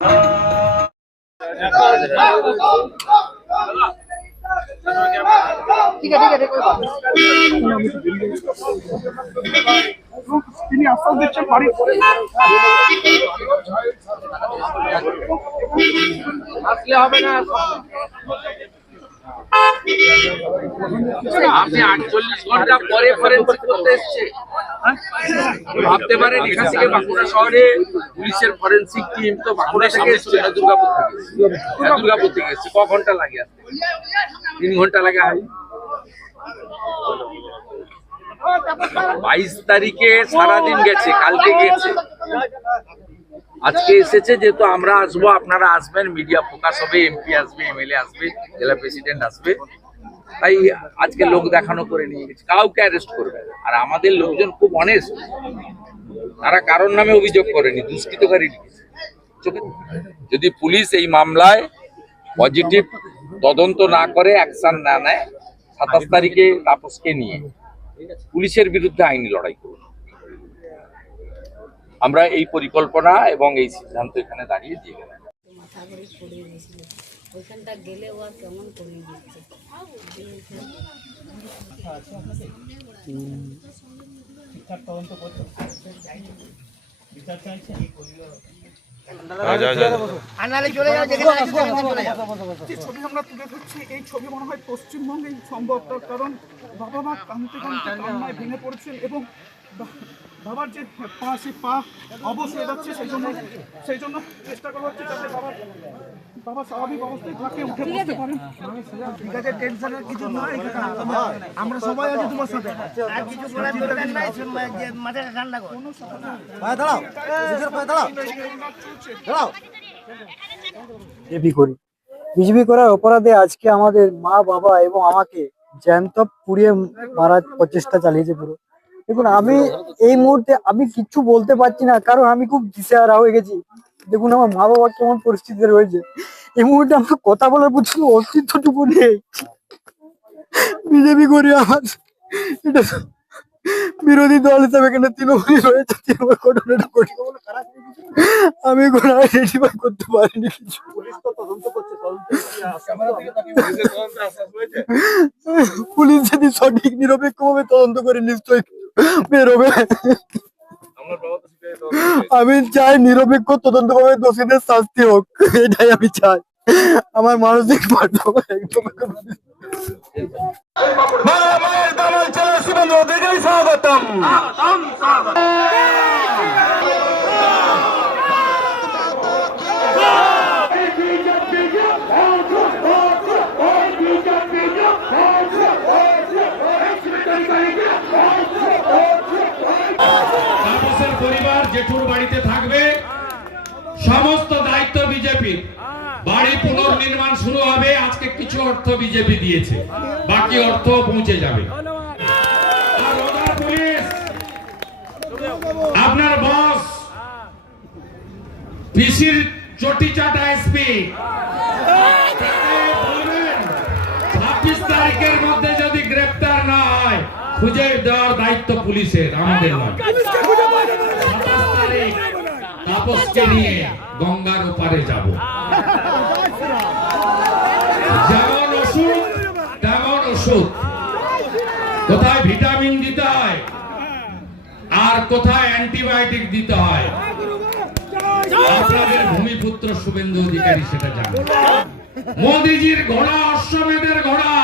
ठीक है कोई बात তিনি আশ্বাস দিচ্ছেন বাড়ি আসলে হবে না। আপনি 48 ঘন্টা পরে ফরেনসিক করতে এসছে, ভাবতে পারেন এখান থেকে বাঁকুড়া শহরে পুলিশের ফরেনসিক টিম তো বাঁকুড়া থেকে এসছে, দুর্গাপুর থেকে এসছে। ক ঘন্টা লাগে আসতে? 3 ঘন্টা লাগে। 22 তারিখে সারাদিন গেছে, কালকে গেছে, আজকে এসেছে। যেহেতু আমরা আসবো, আপনারা আসবেন, মিডিয়া ফোকাস হবে, এমপি আসবে, এমএলএ আসবে, জেলা প্রেসিডেন্ট আসবে, তাই আজকে লোক দেখানো করে নিয়ে গেছে। কাউকে অ্যারেস্ট করবে। আর আমাদের লোকজন খুব অনেস্ট, তারা কারোর নামে অভিযোগ করেনি, দুষ্কৃতকারী যদি পুলিশ এই মামলায় পজিটিভ তদন্ত না করে, অ্যাকশন না নেয়, 27 তারিখে তাপসকে নিয়ে পুলিশের বিরুদ্ধে আইনি লড়াই করব। আমরা এই পরিকল্পনা এবং এই সিদ্ধান্ত এখানে দাঁড়িয়ে দিয়ে গেলাম। মাথা করে পড়ে গেছিল, ওইখানটা গেলে ও কেমন করে দিচ্ছে। ঠিকঠাক তদন্ত করতে বিচার চাইছে। যে ছবি আমরা তুলে ধরছি, এই ছবি মনে হয় পশ্চিমবঙ্গে সম্ভব, কারণ বাবা মা কাঁদতে কাঁদতে কান্নায় ভেঙে পড়ছেন এবং বাবার যে পা, সে পা অবশ হয়ে যাচ্ছে। সেই জন্য চেষ্টা করা হচ্ছে যাতে বাবা স্বাভাবিক অবস্থায় থাকে, উঠে বসতে পারেন। ঠিক আছে, টেনশনের কিছু নয়, আমরা সবাই আছি তোমার সাথে। আর কিছু বলার দরকার নাই, মাথাটা ঠান্ডা করো। বিজেপি করার অপরাধে আজকে আমাদের মা বাবা এবং আমাকে জ্যান্ত পুড়িয়ে মারার প্রচেষ্টা চালিয়েছে পুরো। দেখুন, আমি এই মুহূর্তে আমি কিচ্ছু বলতে পারছি না, কারণ আমি খুব দিশেহারা হয়ে গেছি। দেখুন আমার মা বাবা কেমন পরিস্থিতি রয়েছে, এই মুহূর্তে আমার কথা বলার প্রচুর অস্তিত্বটুকু নেই। বিজেপি করি আমার এটা বিরোধী দল হিসাবে কেন তৃণমূল রয়েছে, তৃণমূল ঘটনাটা ঘটে আমি কোনো আইডেন্টিফাই করতে পারিনি কিছু। পুলিশ যদি সঠিক নিরপেক্ষ ভাবে তদন্ত করে নিশ্চয়ই বেরোবে। আমি চাই নিরপেক্ষ তদন্ত ভাবে দোষীদের শাস্তি হোক, এটাই আমি চাই। আমার মানসিক একদম স্বাগতম। পরিবার জেঠুর বাড়িতে থাকবে, সমস্ত দায়িত্ব বিজেপির। বাড়ি পুনর্নির্মাণ শুরু হবে, আজকে কিছু অর্থ বিজেপি দিয়েছে, বাকি অর্থ পৌঁছে যাবে। আপনার বস পিসির চটি চাটা এসপি 26 তারিখের মধ্যে যদি গ্রেফতার না হয়, খুঁজে দেওয়ার দায়িত্ব পুলিশের, আমাদের নয়। 27 তারিখ তাপসকে নিয়ে গঙ্গার ওপারে যাব। যেমন ওষুধ তেমন ওষুধ, কোথায় ভিটামিন দিতে হয় আর কোথায় অ্যান্টিবায়োটিক দিতে হয়, আপনাদের ভূমিপুত্র শুভেন্দু অধিকারী সেটা জানেন। মোদিজির ঘোড়া, অশ্বমেধের ঘোড়া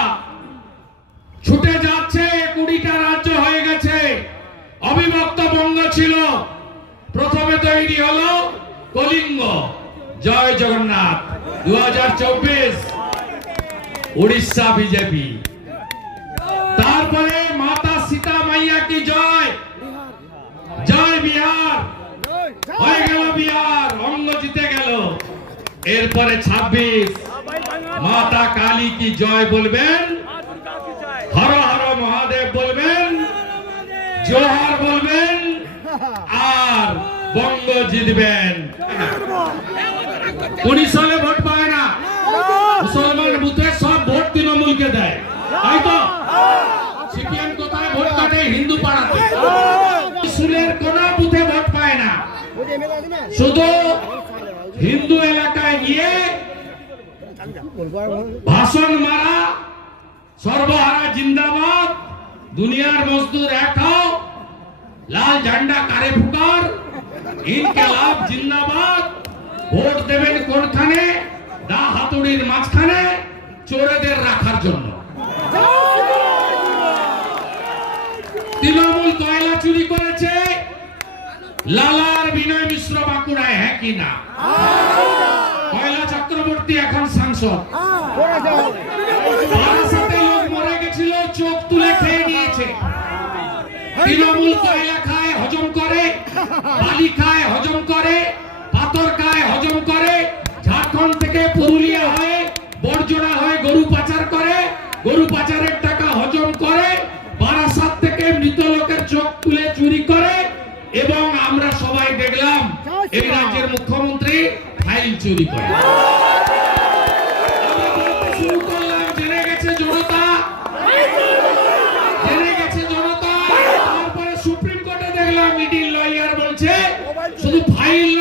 ছুটে যাচ্ছে, 20টা রাজ্য হয়ে গেছে। অবিভক্ত বঙ্গ ছিল, প্রথমে তৈরি হলো কলিঙ্গ। জয় জগন্নাথ। 2024 উড়িষ্যা বিজেপি, তারপরে মাতা সীতা মাইয়া কি জয়, জয় বিহার হয়ে গেল, বিহার অঙ্গ জিতে গেল। এরপরে 26 মাতা কালী কি জয় বলবেন, হর হর মহাদেব বলবেন, জোহার বলবেন, আর বঙ্গ জিতবেন। 19 সালে ভোট পায় না, মুসলমান বুথে সব ভোট তৃণমূলকে দেয়, তাই তো? সিপিএম কোথায় ভোট কাটে? হিন্দু পাড়াতে। সুরের কোন বুথে ভোট পায় না, শুধু হিন্দু এলাকায় গিয়ে ভাষণ মারা, সর্বহারা জিন্দাবাদ, দুনিয়ার মজদুর এক হও, লাল ঝান্ডা কারে ফুকার, ইনকিলাব জিন্দাবাদ, ভোট দেবেন কোনখানে, দা হাতুড়ির মাঝখানে, চোরেদের রাখার জন্য। তৃণমূল কয়লা চুরি করেছে, লালার বিনয় মিশ্র বাঁকুড়ায়, হ্যাঁ কি না? কয়লা চক্রবর্তী এখন সাংসদ। বারাসাতে লোক মরে গেছিল, চোখ তুলে খেয়ে নিয়েছে। তৃণমূল কয়লা খায়, হজম করে, বালি খায়, হজম করে, পাথর খায়, হজম করে, ঝাড়খণ্ড থেকে পুরুলিয়া হয়ে বড়জোড়া হয়ে গরু পাচার করে, গরু পাচারের টাকা হজম করে, বারাসাত থেকে মৃত লোকের চোখ তুলে চুরি করে, এবং আমরা সবাই দেখলাম এই রাজ্যের মুখ্যমন্ত্রী ফাইল চুরি করে। শুরু করলাম, জেনে গেছে জনতা, জেনে গেছে জনতা। তারপরে সুপ্রিম কোর্টে দেখলাম মিডিল লয়ার বলছে শুধু ফাইল